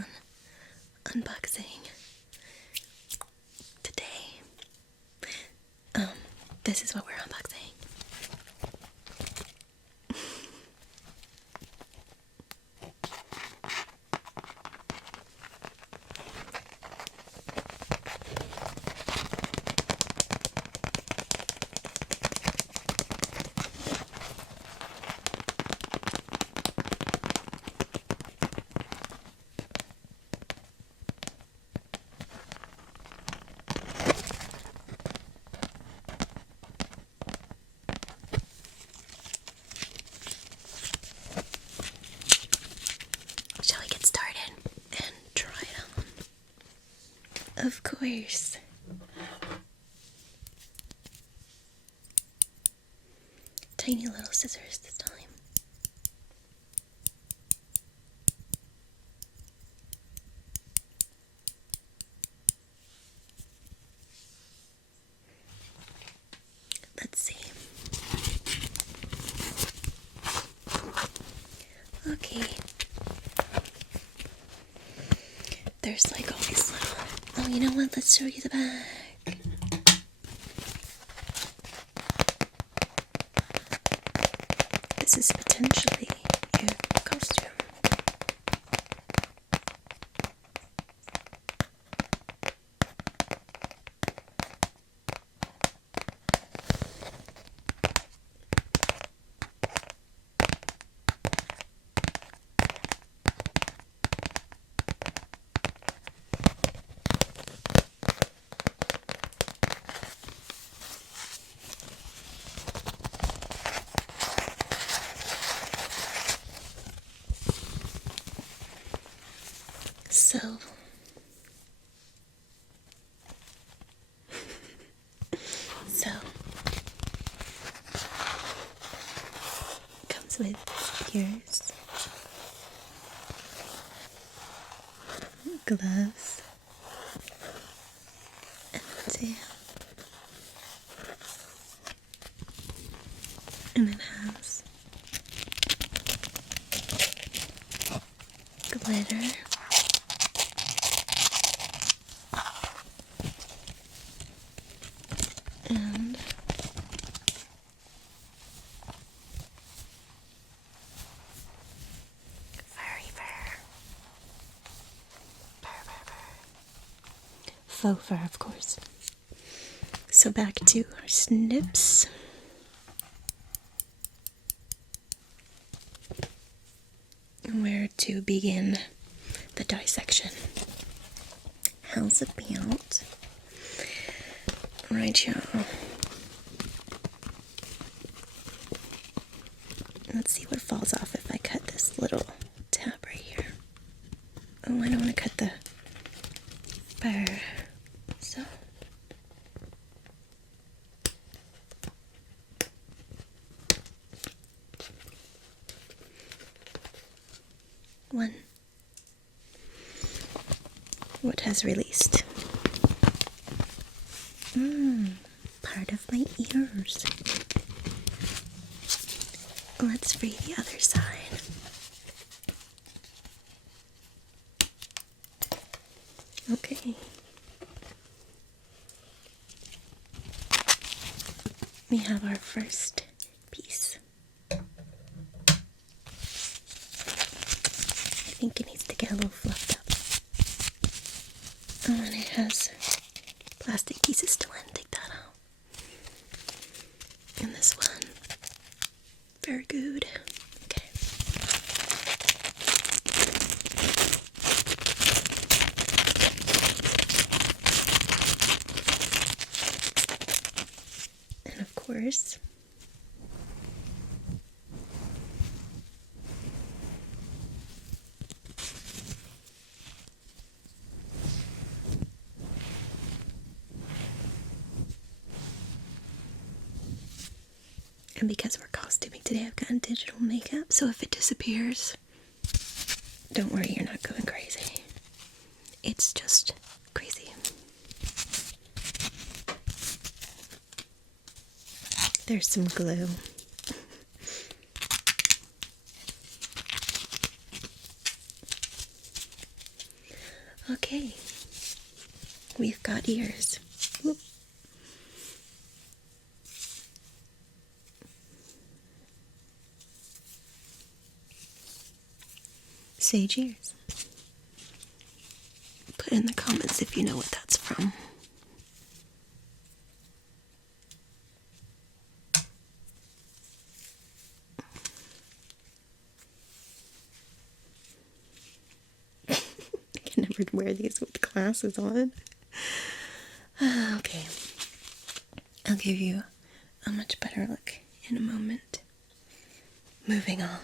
Headband unboxing today. This is what we're unboxing. Shall we get started and try it on? Of course. Tiny little scissors this time. Let's see. Okay. There's like all these little... Oh, you know what? Let's show you the back. This is potentially your costume. So comes with ears, gloves, and a tail. And it has glitter. And furry fur. Faux fur, of course. So back to our snips. Where to begin the dissection? How's about right here? Let's see what falls off if I cut this little tab right here. Oh, I don't want to cut the fur. So one. What has released? Part of my ears. Let's free the other side. Okay. We have our first piece. I think it needs to get a little fluffed up. Oh, and it has plastic pieces still in. Take that out. And this one. Very good. Okay. And of course, and because we're costuming today, I've got digital makeup, so if it disappears, don't worry, you're not going crazy. It's just crazy. There's some glue. Okay, we've got ears. Whoop. Sage ears. Put in the comments if you know what that's from. I can never wear these with glasses on. Okay. I'll give you a much better look in a moment. Moving on.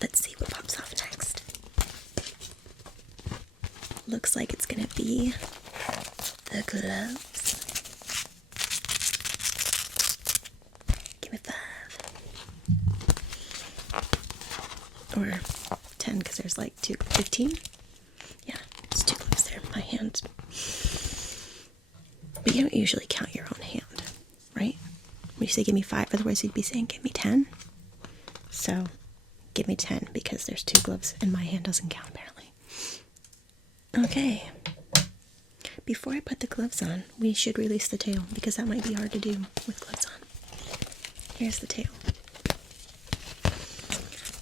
Let's see what pops off next. Looks like it's gonna be the gloves. Give me 5. Or 10, because there's like 15. Yeah, it's 2 gloves there. My hand. But you don't usually count your own hand, right? When you say give me 5, otherwise you'd be saying give me 10. So, give me 10 because there's 2 gloves and my hand doesn't count apparently. Okay. Before I put the gloves on, we should release the tail because that might be hard to do with gloves on. Here's the tail.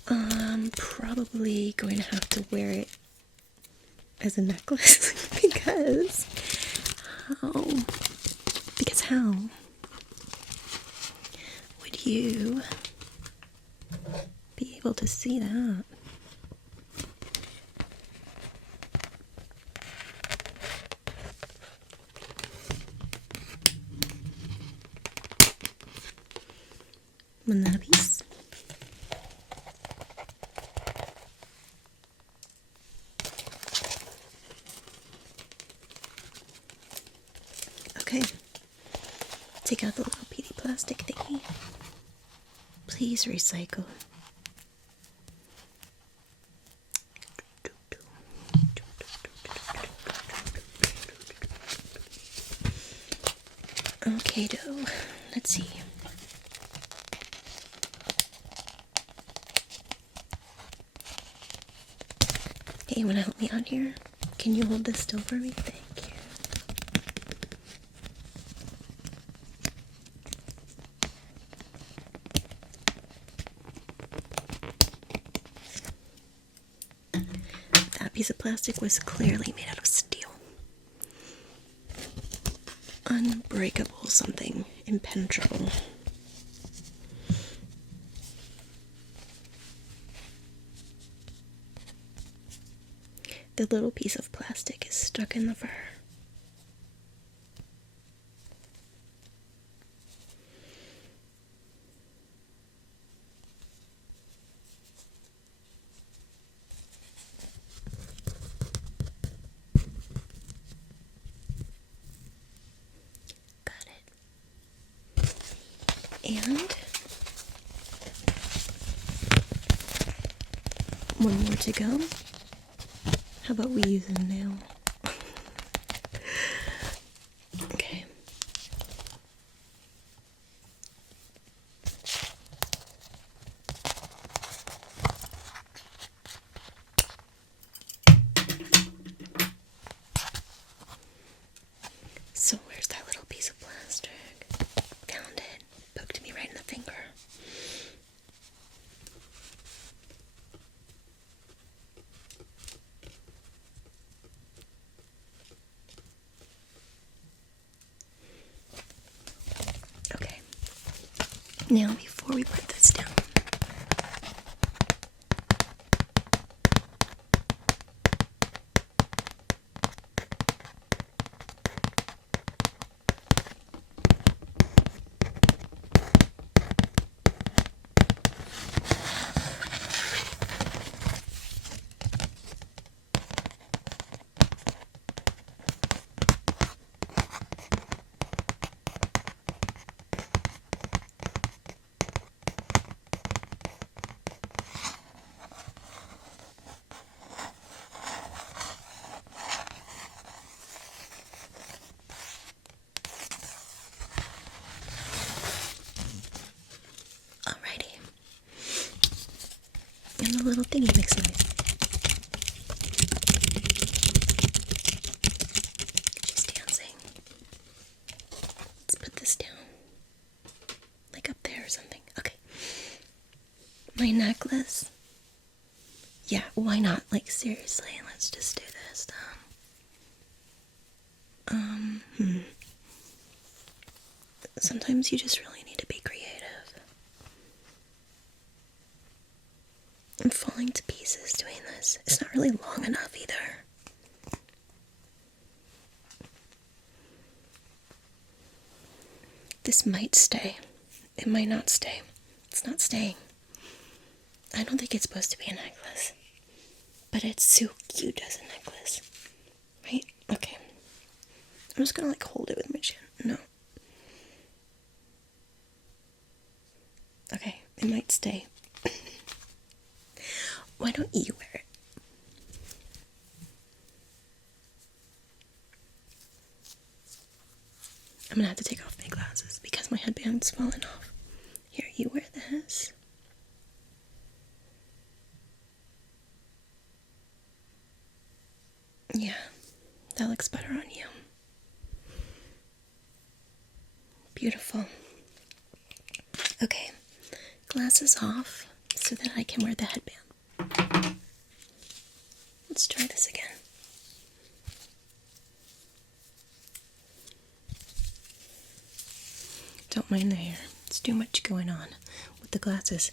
I'm probably going to have to wear it as a necklace because how would you be able to see that? Banana piece. Okay. Take out the little PD plastic thingy. Please recycle. Okay, dough. Let's see. Hey, you wanna help me out here? Can you hold this still for me? Thank you. That piece of plastic was clearly made out of steel. Unbreakable something. Impenetrable. The little piece of plastic is stuck in the fur. Got it. And one more to go. How about we use a nail? Okay. So where's that little piece of plastic? Found it. Poked me right in the finger. Okay. Now before we put this down, alrighty. And the little thingy makes noise. necklace? Yeah, why not? Like, seriously, let's just do this then. Sometimes you just really need to be creative. I'm falling to pieces doing this. It's not really long enough either. This might stay. It might not stay. It's not staying. I don't think it's supposed to be a necklace. But it's so cute as a necklace. Right? Okay. I'm just gonna like hold it with my chin. No. Okay, it might stay. Why don't you wear it? I'm gonna have to take off my glasses because my headband's falling off. Here, you wear this. Yeah, that looks better on you. Beautiful. Okay, glasses off so that I can wear the headband. Let's try this again. Don't mind the hair. It's too much going on with the glasses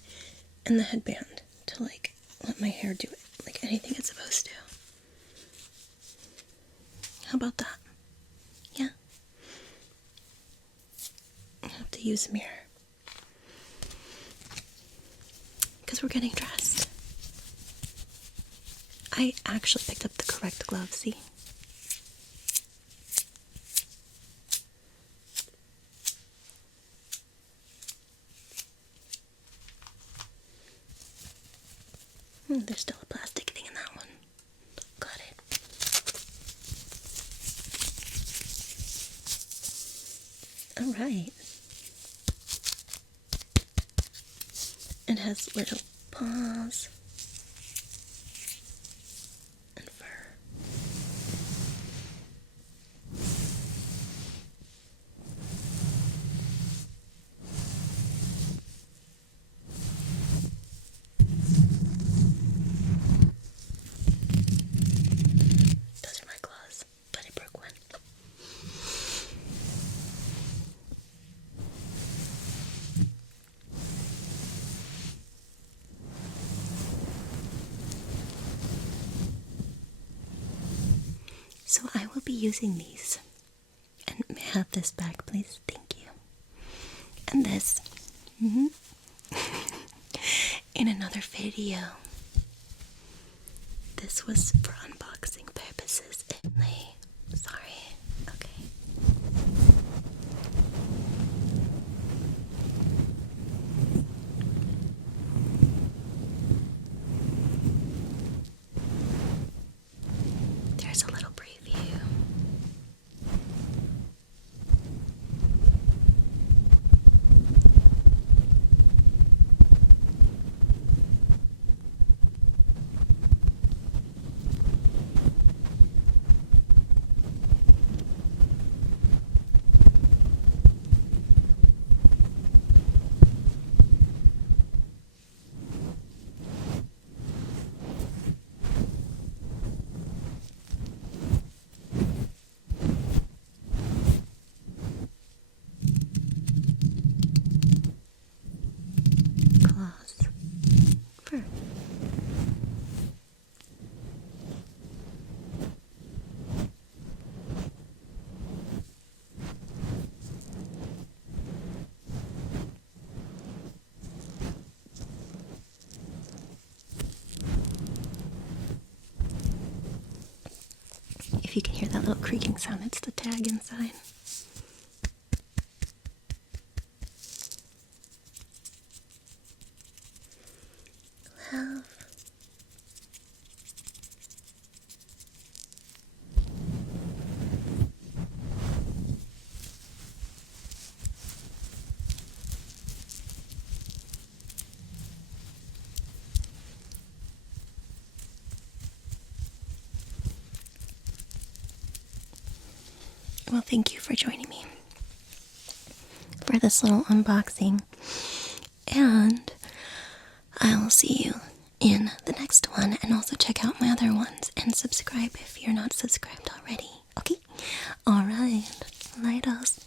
and the headband to like let my hair do it like anything it's supposed to. How about that? Yeah. I have to use a mirror. Because we're getting dressed. I actually picked up the correct glove, see? There's still a plastic thing in that one. Got it. Alright. It has little paws and fur. Those are my claws, but I broke one. So I will be using these. And may I have this back, please? Thank you. And this. In another video. This was for unboxing purposes only. Sorry. Okay. There's a little preview. Claws. Fur. If you can hear that little creaking sound, it's the tag inside. Love. Well, thank you for joining me for this little unboxing. And I will see you in the next one, and also check out my other ones and subscribe if you're not subscribed already. Okay? Alright. Lighthouse.